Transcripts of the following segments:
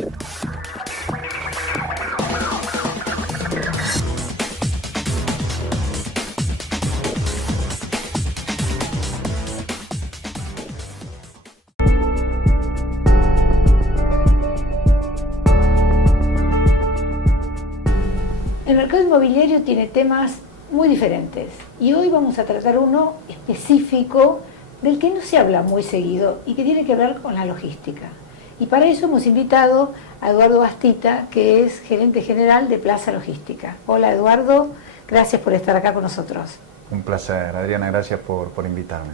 El mercado inmobiliario tiene temas muy diferentes y hoy vamos a tratar uno específico del que no se habla muy seguido y que tiene que ver con la logística. Y para eso hemos invitado a Eduardo Bastita, que es gerente general de Plaza Logística. Hola Eduardo, gracias por estar acá con nosotros. Un placer, Adriana, gracias por invitarme.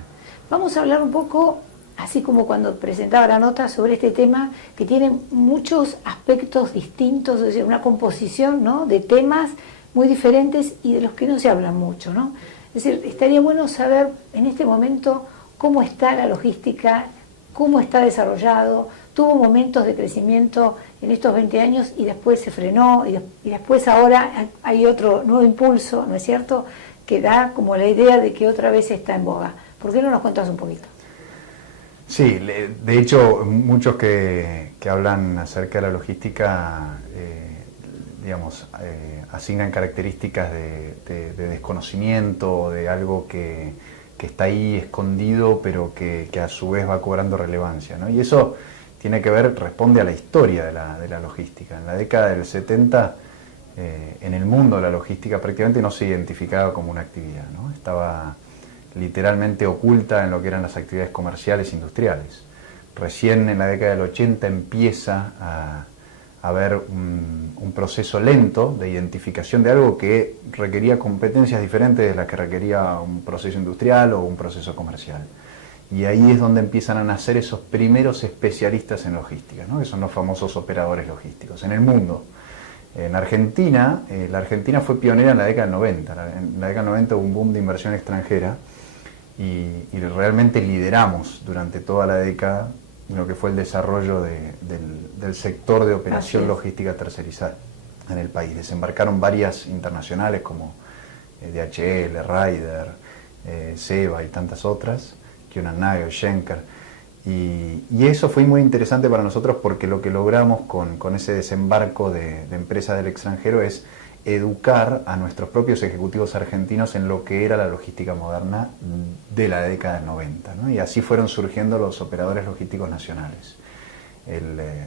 Vamos a hablar un poco, así como cuando presentaba la nota, sobre este tema que tiene muchos aspectos distintos, es decir, una composición, ¿no?, de temas muy diferentes y de los que no se habla mucho, ¿no? Es decir, estaría bueno saber en este momento cómo está la logística, cómo está desarrollado, tuvo momentos de crecimiento en estos 20 años y después se frenó y después ahora hay otro nuevo impulso, ¿no es cierto?, que da como la idea de que otra vez está en boga. ¿Por qué no nos cuentas un poquito? Sí, de hecho, muchos que hablan acerca de la logística, asignan características de desconocimiento, de algo que está ahí escondido, pero que a su vez va cobrando relevancia, ¿no? Y eso tiene que ver, responde a la historia de la logística. En la década del 70, en el mundo la logística prácticamente no se identificaba como una actividad, ¿no? Estaba literalmente oculta en lo que eran las actividades comerciales e industriales. Recién en la década del 80 empieza a haber un proceso lento de identificación de algo que requería competencias diferentes de las que requería un proceso industrial o un proceso comercial. Y ahí es donde empiezan a nacer esos primeros especialistas en logística, ¿no?, que son los famosos operadores logísticos. En el mundo, en Argentina, la Argentina fue pionera en la década del 90. En la década del 90 hubo un boom de inversión extranjera y realmente lideramos durante toda la década lo que fue el desarrollo del sector de operación logística tercerizada en el país. Desembarcaron varias internacionales como DHL, Ryder, Seba y tantas otras, Kuehne+Nagel, Schenker. Y eso fue muy interesante para nosotros porque lo que logramos con ese desembarco de empresas del extranjero es educar a nuestros propios ejecutivos argentinos en lo que era la logística moderna de la década del 90, ¿no? Y así fueron surgiendo los operadores logísticos nacionales.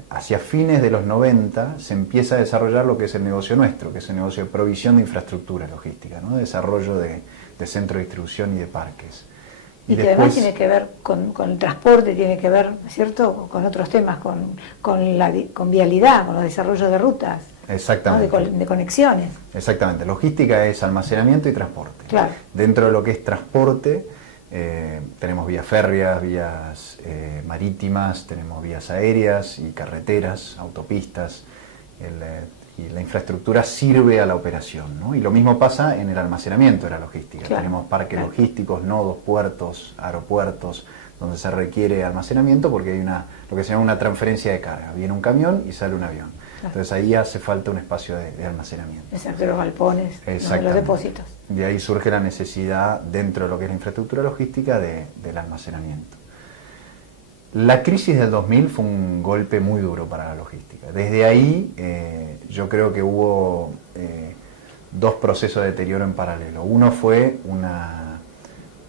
Hacia fines de los 90 se empieza a desarrollar lo que es el negocio nuestro, que es el negocio de provisión de infraestructura logística, ¿no?, desarrollo de centros de distribución y de parques. Y que además tiene que ver con el transporte, tiene que ver, ¿cierto?, con otros temas, con vialidad, con los desarrollos de rutas. Exactamente. ¿No?, de conexiones. Exactamente. Logística es almacenamiento y transporte. Claro. Dentro de lo que es transporte, tenemos vías férreas, vías marítimas, tenemos vías aéreas y carreteras, autopistas. Y la infraestructura sirve a la operación, ¿no? Y lo mismo pasa en el almacenamiento de la logística. Claro. Tenemos parques logísticos, nodos, puertos, aeropuertos, donde se requiere almacenamiento porque hay lo que se llama una transferencia de carga. Viene un camión y sale un avión. Claro. Entonces ahí hace falta un espacio de almacenamiento. Exacto, los galpones, los depósitos. De ahí surge la necesidad, dentro de lo que es la infraestructura logística, del almacenamiento. La crisis del 2000 fue un golpe muy duro para la logística. Desde ahí yo creo que hubo dos procesos de deterioro en paralelo. Uno fue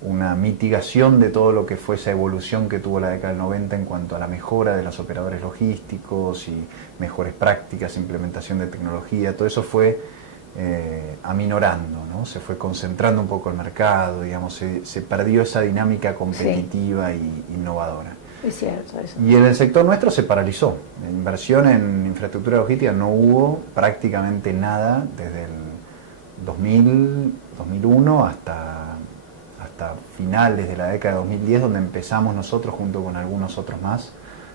una mitigación de todo lo que fue esa evolución que tuvo la década del 90 en cuanto a la mejora de los operadores logísticos y mejores prácticas, implementación de tecnología. Todo eso fue aminorando, ¿no? Se fue concentrando un poco el mercado, digamos, se perdió esa dinámica competitiva y innovadora. Es cierto eso. Y en el sector nuestro se paralizó. La inversión en infraestructura logística no hubo prácticamente nada desde el 2000, 2001 hasta finales de la década de 2010, donde empezamos nosotros, junto con algunos otros más,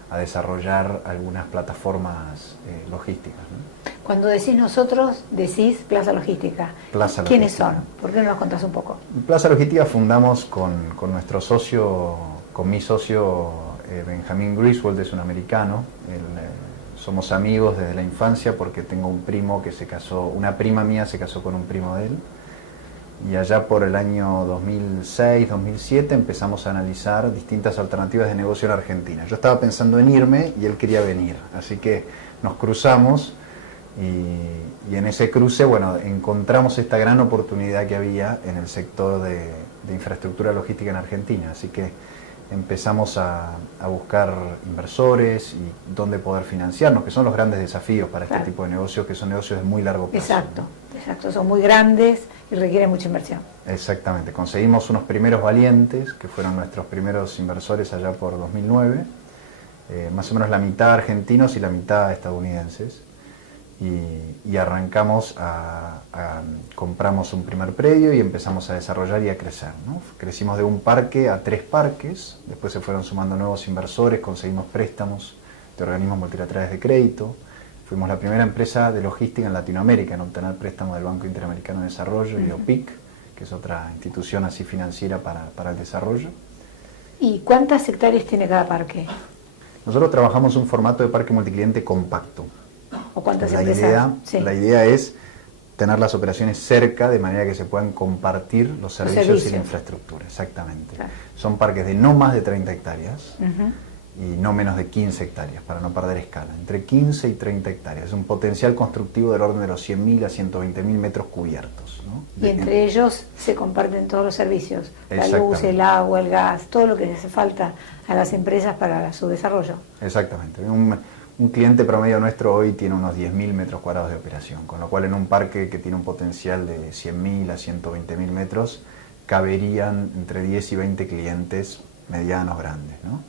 a desarrollar algunas plataformas logísticas, ¿no? Cuando decís nosotros, decís Plaza Logística. Plaza ¿Quiénes Logística. son? ¿Por qué no nos contás un poco? Plaza Logística fundamos con nuestro socio, con mi socio Benjamin Griswold, es un americano. Somos amigos desde la infancia porque tengo un primo que se casó, una prima mía se casó con un primo de él. Y allá por el año 2006, 2007 empezamos a analizar distintas alternativas de negocio en Argentina. Yo estaba pensando en irme y él quería venir, así que nos cruzamos y en ese cruce, bueno, encontramos esta gran oportunidad que había en el sector de infraestructura logística en Argentina. Así que empezamos a buscar inversores y dónde poder financiarnos, que son los grandes desafíos para este tipo de negocios, que son negocios de muy largo plazo. Exacto, ¿no? Exacto, son muy grandes y requieren mucha inversión. Exactamente, conseguimos unos primeros valientes, que fueron nuestros primeros inversores allá por 2009, más o menos la mitad argentinos y la mitad estadounidenses, y arrancamos compramos un primer predio y empezamos a desarrollar y a crecer, ¿no? Crecimos de un parque a 3 parques, después se fueron sumando nuevos inversores, conseguimos préstamos de organismos multilaterales de crédito, fuimos la primera empresa de logística en Latinoamérica en obtener préstamos del Banco Interamericano de Desarrollo y de OPIC, que es otra institución así financiera para el desarrollo. ¿Y cuántas hectáreas tiene cada parque? Nosotros trabajamos un formato de parque multicliente compacto. ¿O cuántas empresas? La idea es tener las operaciones cerca de manera que se puedan compartir los servicios y la infraestructura. Exactamente. Claro. Son parques de no más de 30 hectáreas y no menos de 15 hectáreas para no perder escala. Entre 15 y 30 hectáreas. Es un potencial constructivo del orden de los 100.000 a 120.000 metros cubiertos, ¿no? Y entre ellos se comparten todos los servicios. La luz, el agua, el gas, todo lo que les hace falta a las empresas para su desarrollo. Exactamente. Un cliente promedio nuestro hoy tiene unos 10.000 metros cuadrados de operación, con lo cual en un parque que tiene un potencial de 100.000 a 120.000 metros, caberían entre 10 y 20 clientes medianos, grandes, ¿no?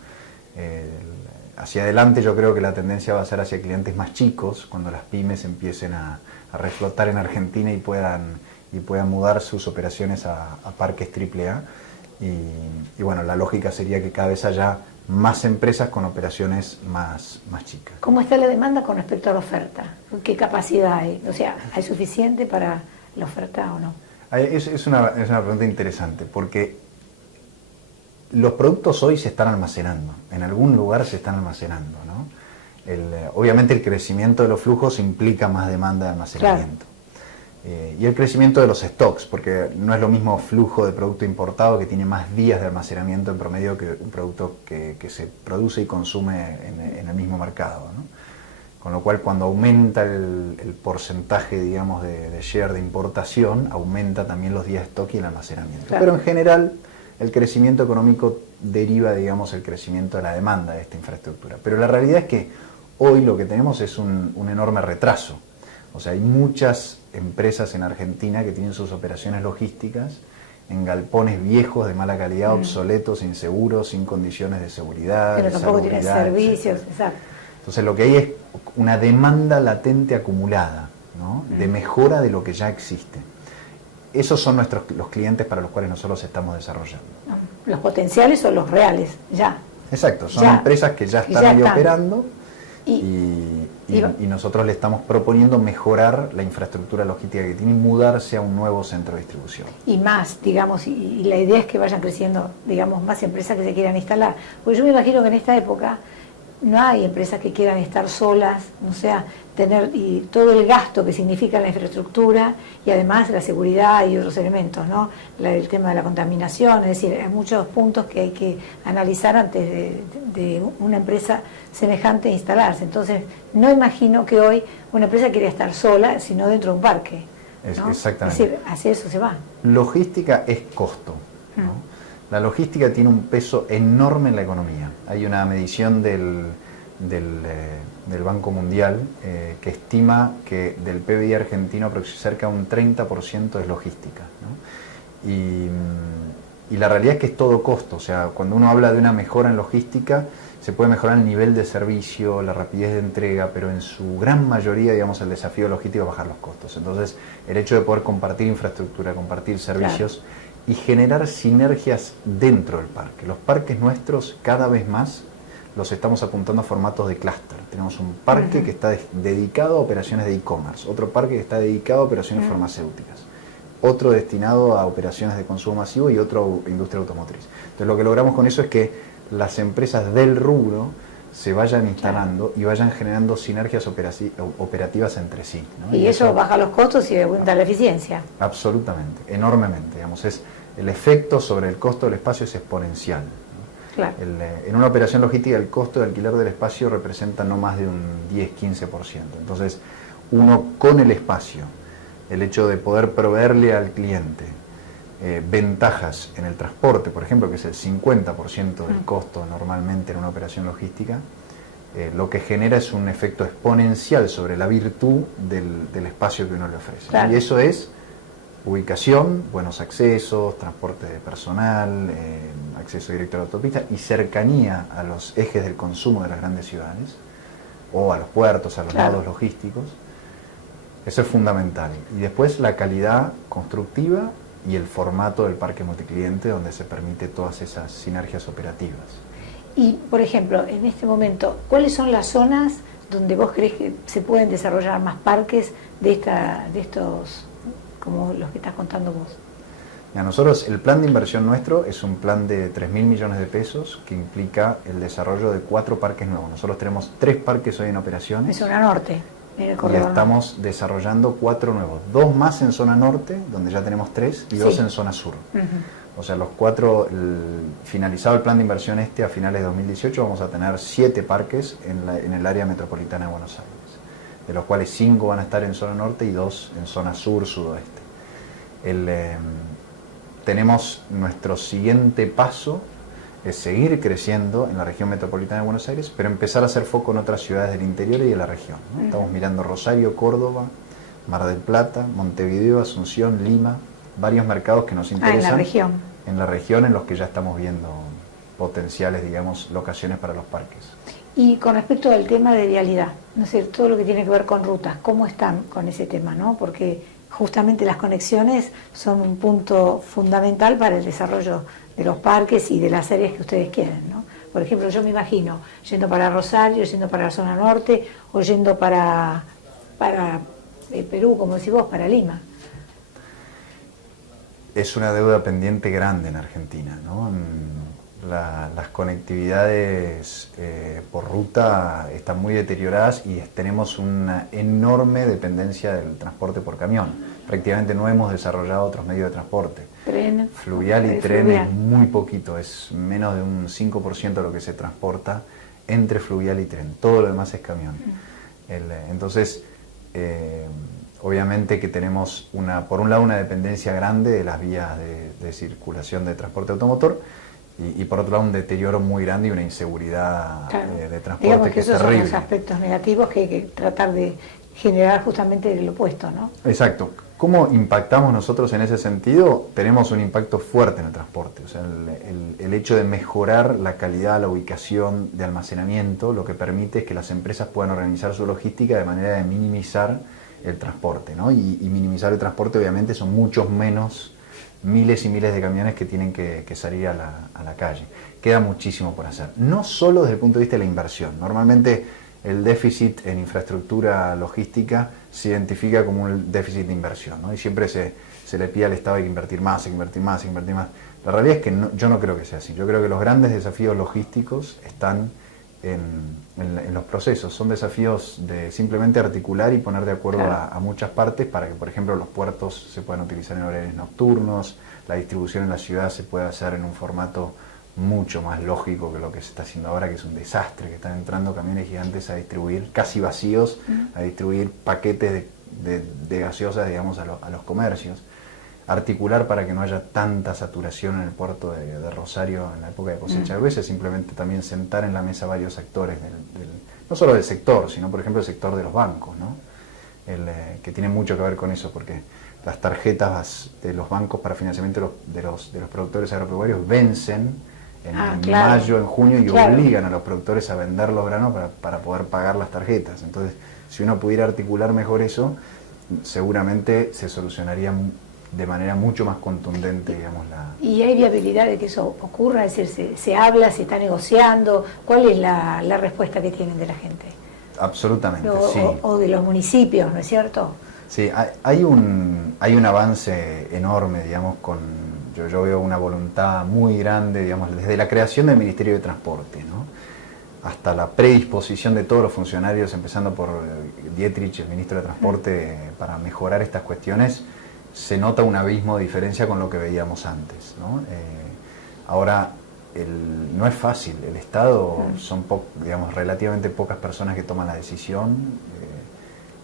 Hacia adelante yo creo que la tendencia va a ser hacia clientes más chicos, cuando las pymes empiecen a reflotar en Argentina y puedan mudar sus operaciones a parques AAA. Y bueno, la lógica sería que cada vez haya más empresas con operaciones más chicas. ¿Cómo está la demanda con respecto a la oferta? ¿Qué capacidad hay? O sea, ¿hay suficiente para la oferta o no? Es una pregunta interesante, porque los productos hoy se están almacenando, en algún lugar se están almacenando, ¿no? Obviamente el crecimiento de los flujos implica más demanda de almacenamiento. Claro. Y el crecimiento de los stocks, porque no es lo mismo flujo de producto importado que tiene más días de almacenamiento en promedio que un producto que se produce y consume en el mismo mercado, ¿no? Con lo cual cuando aumenta el porcentaje, digamos, de share de importación, aumenta también los días de stock y el almacenamiento. Claro. Pero en general el crecimiento económico deriva, digamos, el crecimiento de la demanda de esta infraestructura. Pero la realidad es que hoy lo que tenemos es un enorme retraso. O sea, hay muchas empresas en Argentina que tienen sus operaciones logísticas en galpones viejos, de mala calidad, obsoletos, inseguros, sin condiciones de seguridad. Pero tampoco tienen servicios, exacto. Entonces lo que hay es una demanda latente acumulada, ¿no? De mejora de lo que ya existe. Esos son los clientes para los cuales nosotros estamos desarrollando. Los potenciales o los reales, ya. Exacto, son empresas que ya están ahí operando y nosotros le estamos proponiendo mejorar la infraestructura logística que tiene y mudarse a un nuevo centro de distribución. Y más, digamos, y la idea es que vayan creciendo, digamos, más empresas que se quieran instalar. Porque yo me imagino que en esta época no hay empresas que quieran estar solas, o sea, tener y todo el gasto que significa la infraestructura y además la seguridad y otros elementos, ¿no? El tema de la contaminación, es decir, hay muchos puntos que hay que analizar antes de una empresa semejante instalarse. Entonces, no imagino que hoy una empresa quiera estar sola, sino dentro de un parque, ¿no? Exactamente. Es decir, hacia eso se va. Logística es costo, ¿no? La logística tiene un peso enorme en la economía. Hay una medición del Banco Mundial que estima que del PBI argentino cerca de un 30% es logística, ¿no? Y la realidad es que es todo costo. O sea, cuando uno habla de una mejora en logística, se puede mejorar el nivel de servicio, la rapidez de entrega, pero en su gran mayoría, digamos, el desafío logístico es bajar los costos. Entonces, el hecho de poder compartir infraestructura, compartir servicios, claro, y generar sinergias dentro del parque. Los parques nuestros cada vez más los estamos apuntando a formatos de clúster. Tenemos un parque que está dedicado a operaciones de e-commerce, otro parque que está dedicado a operaciones farmacéuticas, otro destinado a operaciones de consumo masivo y otro a industria automotriz. Entonces lo que logramos con eso es que las empresas del rubro se vayan instalando y vayan generando sinergias operativas entre sí, ¿no? Y eso baja los costos y aumenta la eficiencia. Absolutamente, enormemente, digamos, el efecto sobre el costo del espacio es exponencial, ¿no? Claro. En una operación logística el costo de alquiler del espacio representa no más de un 10-15%. Entonces, uno con el espacio, el hecho de poder proveerle al cliente ventajas en el transporte, por ejemplo, que es el 50% del costo normalmente en una operación logística, lo que genera es un efecto exponencial sobre la virtud del espacio que uno le ofrece. Claro. Y eso es ubicación, buenos accesos, transporte de personal, acceso directo a la autopista y cercanía a los ejes del consumo de las grandes ciudades o a los puertos, a los nodos logísticos. Eso es fundamental. Y después la calidad constructiva y el formato del parque multicliente donde se permite todas esas sinergias operativas. Y, por ejemplo, en este momento, ¿cuáles son las zonas donde vos crees que se pueden desarrollar más parques de estos, como los que estás contando vos? A nosotros, el plan de inversión nuestro es un plan de 3.000 millones de pesos que implica el desarrollo de 4 parques nuevos. Nosotros tenemos 3 parques hoy en operación. En zona norte. Y estamos desarrollando 4 nuevos, 2 más en zona norte, donde ya tenemos 3, y 2 en zona sur. O sea, los 4, finalizado el plan de inversión a finales de 2018, vamos a tener 7 parques en el área metropolitana de Buenos Aires, de los cuales 5 van a estar en zona norte y 2 en zona sur, sudoeste. Tenemos nuestro siguiente paso, es seguir creciendo en la región metropolitana de Buenos Aires, pero empezar a hacer foco en otras ciudades del interior y de la región, ¿no? Estamos mirando Rosario, Córdoba, Mar del Plata, Montevideo, Asunción, Lima, varios mercados que nos interesan. En la región. En la región en los que ya estamos viendo potenciales, digamos, locaciones para los parques. Y con respecto al tema de vialidad, ¿no es cierto? Todo lo que tiene que ver con rutas, ¿cómo están con ese tema, no? Porque justamente las conexiones son un punto fundamental para el desarrollo de los parques y de las áreas que ustedes quieren, ¿no? Por ejemplo, yo me imagino yendo para Rosario, yendo para la zona norte o yendo para Perú, como decís vos, para Lima. Es una deuda pendiente grande en Argentina, ¿no? Las conectividades por ruta están muy deterioradas y tenemos una enorme dependencia del transporte por camión. Prácticamente no hemos desarrollado otros medios de transporte. Tren. Fluvial y tren es muy poquito, es menos de un 5% de lo que se transporta entre fluvial y tren. Todo lo demás es camión. Entonces, obviamente que tenemos por un lado una dependencia grande de las vías de circulación de transporte automotor y por otro lado un deterioro muy grande y una inseguridad de transporte. Digamos que esos es terrible. Son los aspectos negativos que hay que tratar de generar justamente el opuesto, ¿no? Exacto. ¿Cómo impactamos nosotros en ese sentido? Tenemos un impacto fuerte en el transporte. O sea, el hecho de mejorar la calidad, la ubicación de almacenamiento, lo que permite es que las empresas puedan organizar su logística de manera de minimizar el transporte, ¿no? Y minimizar el transporte obviamente son muchos menos miles y miles de camiones que tienen que salir a la calle. Queda muchísimo por hacer. No solo desde el punto de vista de la inversión. Normalmente el déficit en infraestructura logística se identifica como un déficit de inversión, ¿no? Y siempre se le pide al Estado hay que invertir más, hay que invertir más, hay que invertir más. La realidad es que yo no creo que sea así. Yo creo que los grandes desafíos logísticos están en los procesos. Son desafíos de simplemente articular y poner de acuerdo a muchas partes para que, por ejemplo, los puertos se puedan utilizar en horarios nocturnos, la distribución en la ciudad se pueda hacer en un formato mucho más lógico que lo que se está haciendo ahora, que es un desastre, que están entrando camiones gigantes a distribuir, casi vacíos, a distribuir paquetes de gaseosas, digamos, a los comercios. Articular para que no haya tanta saturación en el puerto de Rosario en la época de cosecha de veces, simplemente también sentar en la mesa varios actores, no solo del sector, sino por ejemplo el sector de los bancos, ¿no? Que tiene mucho que ver con eso, porque las tarjetas de los bancos para financiamiento de los productores agropecuarios vencen en mayo, en junio, y obligan a los productores a vender los granos para poder pagar las tarjetas. Entonces, si uno pudiera articular mejor eso, seguramente se solucionaría de manera mucho más contundente, digamos. ¿Y hay viabilidad de que eso ocurra? Es decir, ¿se habla, se está negociando? ¿Cuál es la respuesta que tienen de la gente? Absolutamente, sí. O de los municipios, ¿no es cierto? Sí, hay un avance enorme, digamos, yo veo una voluntad muy grande, digamos, desde la creación del Ministerio de Transporte, ¿no? hasta la predisposición de todos los funcionarios, empezando por Dietrich, el ministro de Transporte, para mejorar estas cuestiones, se nota un abismo de diferencia con lo que veíamos antes, ¿no? Ahora, no es fácil, el Estado son digamos, relativamente pocas personas que toman la decisión,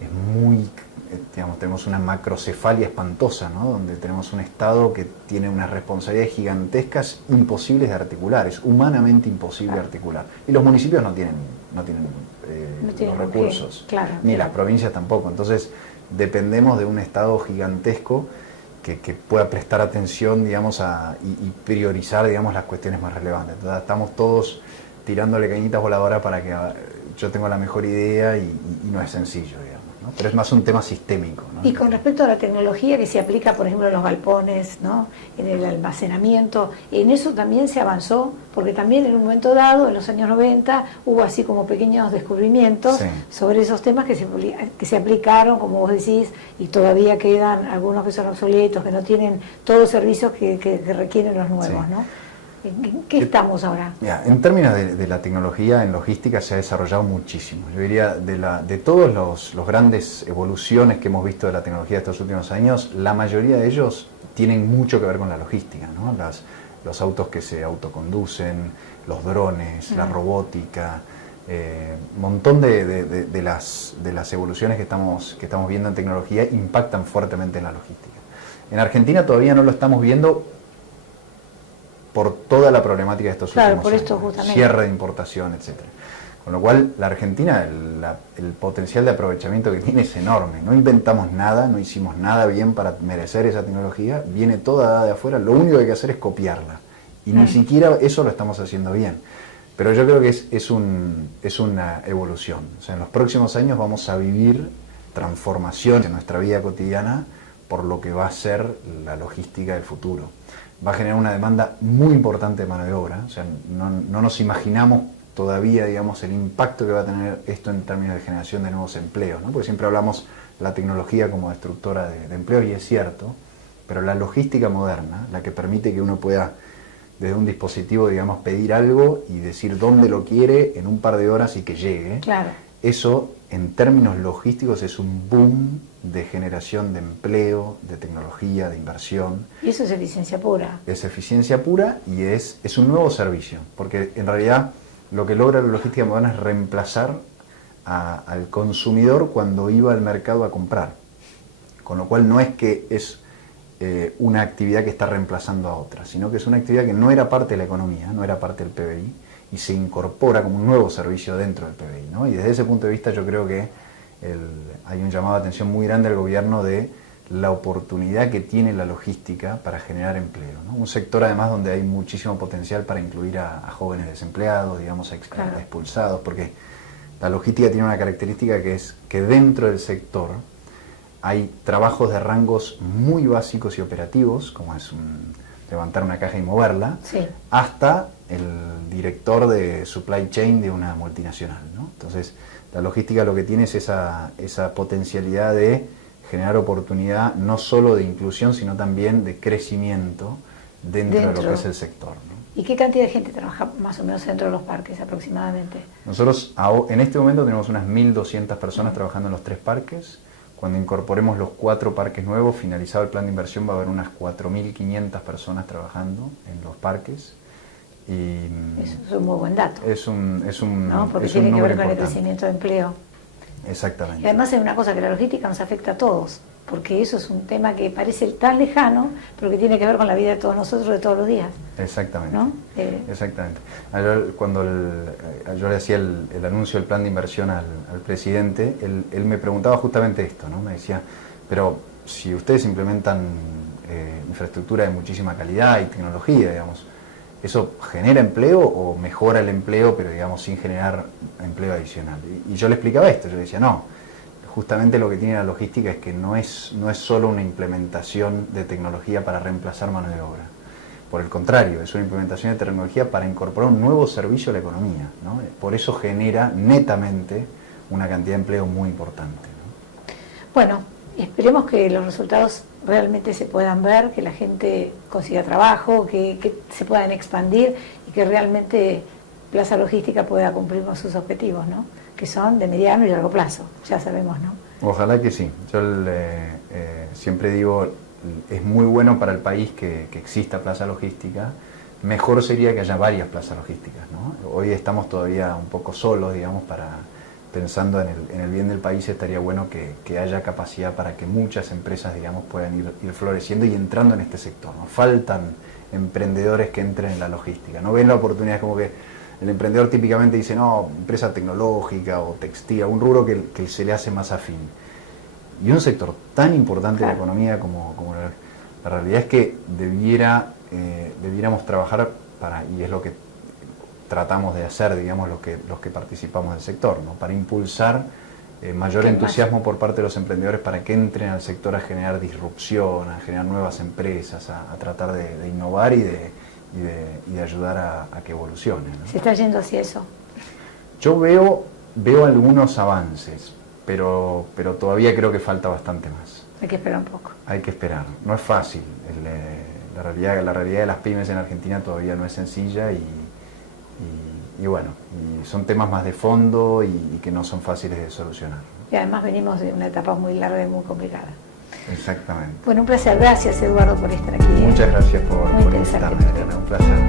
es muy, digamos, tenemos una macrocefalia espantosa, ¿no? Donde tenemos un Estado que tiene unas responsabilidades gigantescas imposibles de articular, es humanamente imposible de articular. Y los municipios no tienen los recursos, ni las provincias tampoco. Entonces dependemos de un Estado gigantesco que pueda prestar atención, digamos, y priorizar, digamos, las cuestiones más relevantes. Entonces estamos todos tirándole cañitas voladoras para que yo tenga la mejor idea y no es sencillo, digamos, ¿no? Pero es más un tema sistémico, ¿no? Y con respecto a la tecnología que se aplica, por ejemplo, en los galpones, ¿no? En el almacenamiento, en eso también se avanzó, porque también en un momento dado, en los años 90, hubo así como pequeños descubrimientos sobre esos temas que se aplicaron, como vos decís, y todavía quedan algunos que son obsoletos, que no tienen todos los servicios que requieren los nuevos, ¿no? ¿En qué estamos ahora? Mira, en términos de la tecnología en logística se ha desarrollado muchísimo. Yo diría, de todos los grandes evoluciones que hemos visto de la tecnología estos últimos años, la mayoría de ellos tienen mucho que ver con la logística, ¿no? Los autos que se autoconducen, los drones, la robótica, un montón de las evoluciones que estamos viendo en tecnología impactan fuertemente en la logística. En Argentina todavía no lo estamos viendo por toda la problemática de estos últimos años, cierre de importación, etcétera. Con lo cual, la Argentina, el potencial de aprovechamiento que tiene es enorme. No inventamos nada, no hicimos nada bien para merecer esa tecnología, viene toda de afuera, lo único que hay que hacer es copiarla. Y ni siquiera eso lo estamos haciendo bien. Pero yo creo que es una evolución. O sea, en los próximos años vamos a vivir transformaciones en nuestra vida cotidiana por lo que va a ser la logística del futuro. Va a generar una demanda muy importante de mano de obra. O sea, no nos imaginamos todavía, digamos, el impacto que va a tener esto en términos de generación de nuevos empleos, ¿no? Porque siempre hablamos la tecnología como destructora de empleos, y es cierto, pero la logística moderna, la que permite que uno pueda, desde un dispositivo, digamos, pedir algo y decir dónde lo quiere en un par de horas y que llegue, eso, en términos logísticos, es un boom de generación de empleo, de tecnología, de inversión. Y eso es eficiencia pura. Es eficiencia pura y es un nuevo servicio, porque en realidad lo que logra la logística moderna es reemplazar al consumidor cuando iba al mercado a comprar. Con lo cual no es que es una actividad que está reemplazando a otra, sino que es una actividad que no era parte de la economía, no era parte del PBI, y se incorpora como un nuevo servicio dentro del PBI, ¿no? Y desde ese punto de vista yo creo que hay un llamado de atención muy grande del gobierno de la oportunidad que tiene la logística para generar empleo, ¿no? Un sector además donde hay muchísimo potencial para incluir a jóvenes desempleados, digamos, a expulsados, porque la logística tiene una característica que es que dentro del sector hay trabajos de rangos muy básicos y operativos, como es levantar una caja y moverla, hasta el director de supply chain de una multinacional, ¿no? Entonces, la logística lo que tiene es esa potencialidad de generar oportunidad no solo de inclusión, sino también de crecimiento dentro de lo que es el sector, ¿no? ¿Y qué cantidad de gente trabaja más o menos dentro de los parques aproximadamente? Nosotros en este momento tenemos unas 1.200 personas trabajando en los 3 parques. Cuando incorporemos los 4 parques nuevos, finalizado el plan de inversión, va a haber unas 4.500 personas trabajando en los parques. Y eso es un muy buen dato. ¿No? Porque es tiene un que ver con importante. el crecimiento de empleo. Exactamente. Y además hay una cosa, que la logística nos afecta a todos, porque eso es un tema que parece tan lejano, pero que tiene que ver con la vida de todos nosotros de todos los días. Exactamente. ¿No? Exactamente. Cuando yo le hacía el anuncio del plan de inversión al presidente, él me preguntaba justamente esto, ¿no? Me decía, pero si ustedes implementan infraestructura de muchísima calidad y tecnología, digamos, ¿eso genera empleo o mejora el empleo, pero digamos sin generar empleo adicional? Y yo le explicaba esto, yo le decía, no, justamente lo que tiene la logística es que no es solo una implementación de tecnología para reemplazar mano de obra. Por el contrario, es una implementación de tecnología para incorporar un nuevo servicio a la economía, ¿no? Por eso genera netamente una cantidad de empleo muy importante, ¿no? Bueno, esperemos que los resultados realmente se puedan ver, que la gente consiga trabajo, que se puedan expandir y que realmente Plaza Logística pueda cumplir con sus objetivos, ¿no? Que son de mediano y largo plazo, ya sabemos, ¿no? Ojalá que sí. Yo siempre digo, es muy bueno para el país que exista Plaza Logística. Mejor sería que haya varias plazas logísticas, ¿no? Hoy estamos todavía un poco solos, digamos, pensando en el bien del país. Estaría bueno que haya capacidad para que muchas empresas, digamos, puedan ir floreciendo y entrando en este sector, ¿no? Faltan emprendedores que entren en la logística, no ven la oportunidad. Como que el emprendedor típicamente dice, no, empresa tecnológica o textil, un rubro que se le hace más afín. Y un sector tan importante de la economía como la realidad es que debiéramos trabajar y es lo que tratamos de hacer, digamos, los que participamos del sector, ¿no? Para impulsar mayor entusiasmo por parte de los emprendedores para que entren al sector a generar disrupción, a generar nuevas empresas, a tratar de innovar y de ayudar a que evolucione, ¿no? ¿Se está yendo hacia eso? Yo veo algunos avances, pero todavía creo que falta bastante más. Hay que esperar un poco. Hay que esperar, no es fácil. La realidad de las pymes en Argentina todavía no es sencilla y bueno, y son temas más de fondo y que no son fáciles de solucionar. Y además venimos de una etapa muy larga y muy complicada. Exactamente. Bueno, un placer. Gracias, Eduardo, por estar aquí. Muchas gracias por muy interesante. invitarme. Un placer.